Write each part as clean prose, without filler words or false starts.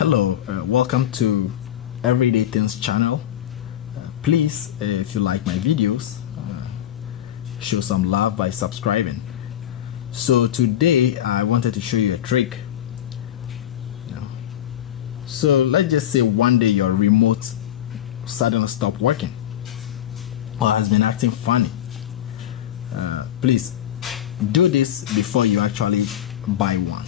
Hello, welcome to Everyday Things channel. Please, if you like my videos, show some love by subscribing. So today I wanted to show you a trick. So let's just say one day your remote suddenly stopped working or has been acting funny. Please do this before you actually buy one.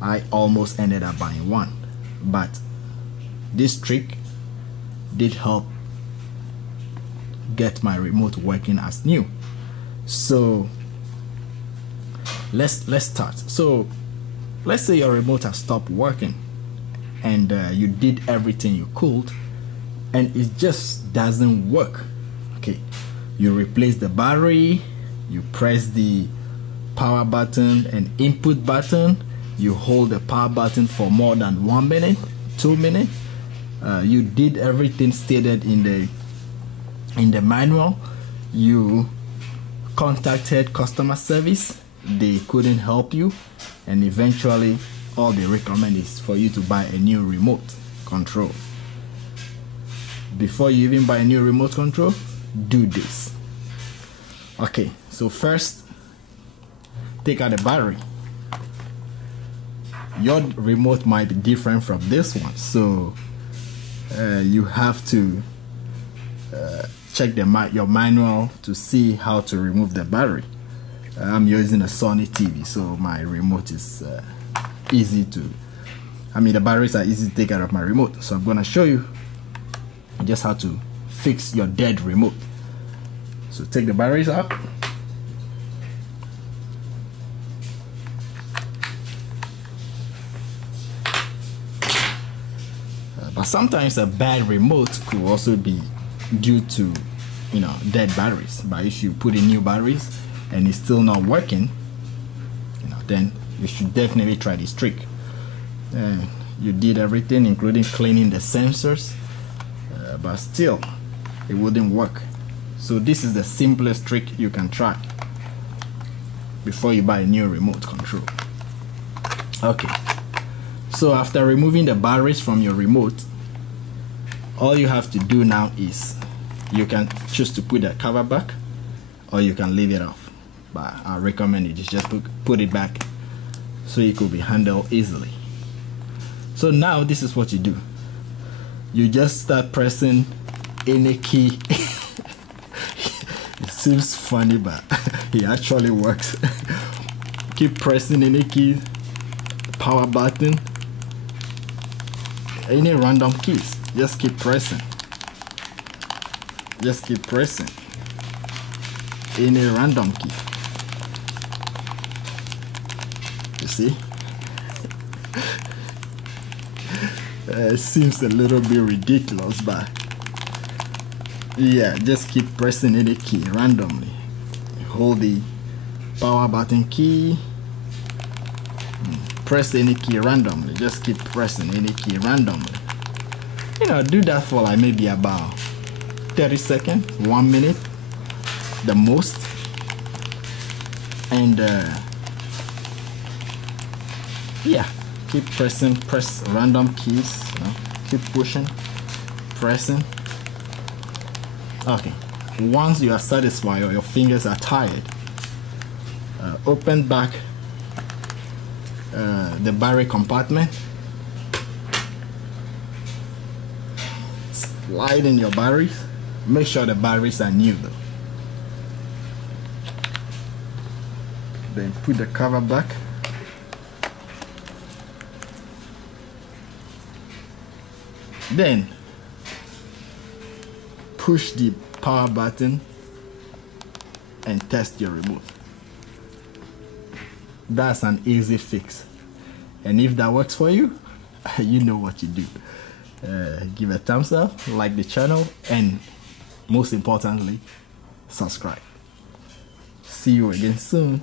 I almost ended up buying one, but this trick did help get my remote working as new. So let's start. So let's say your remote has stopped working and you did everything you could and it just doesn't work. Okay, you replace the battery, you press the power button and input button, you hold the power button for more than 1 minute, 2 minutes. You did everything stated in the manual. You contacted customer service, they couldn't help you, and eventually all they recommend is for you to buy a new remote control. Before you even buy a new remote control, do this. Okay, so first take out the battery. Your remote might be different from this one, so you have to check your manual to see how to remove the battery. I'm using a Sony TV, so my remote is easy to, the batteries are easy to take out of my remote. So I'm gonna show you just how to fix your dead remote. So take the batteries out. But sometimes a bad remote could also be due to dead batteries. But if you put in new batteries and it's still not working, then you should definitely try this trick. You did everything including cleaning the sensors, but still it wouldn't work. So this is the simplest trick you can try before you buy a new remote control. Okay, so after removing the batteries from your remote, all you have to do now is you can choose to put the cover back or you can leave it off, but I recommend you just put it back so it could be handled easily. So now this is what you do. You just start pressing any key. It seems funny, but it actually works. Keep pressing any key, power button, any random keys. Just keep pressing. Just keep pressing any random key. You see? It seems a little bit ridiculous, but yeah, just keep pressing any key randomly. Hold the power button key, press any key randomly. Just keep pressing any key randomly. Do that for like maybe about 30 seconds, 1 minute the most, and yeah, keep pressing, press random keys, keep pushing, pressing. Okay, once you are satisfied or your fingers are tired, open back the battery compartment, slide in your batteries. Make sure the batteries are new though. Then put the cover back. Then push the power button and test your remote. That's an easy fix. And if that works for you, you know what you do. Give a thumbs up, like the channel, and most importantly, subscribe. See you again soon.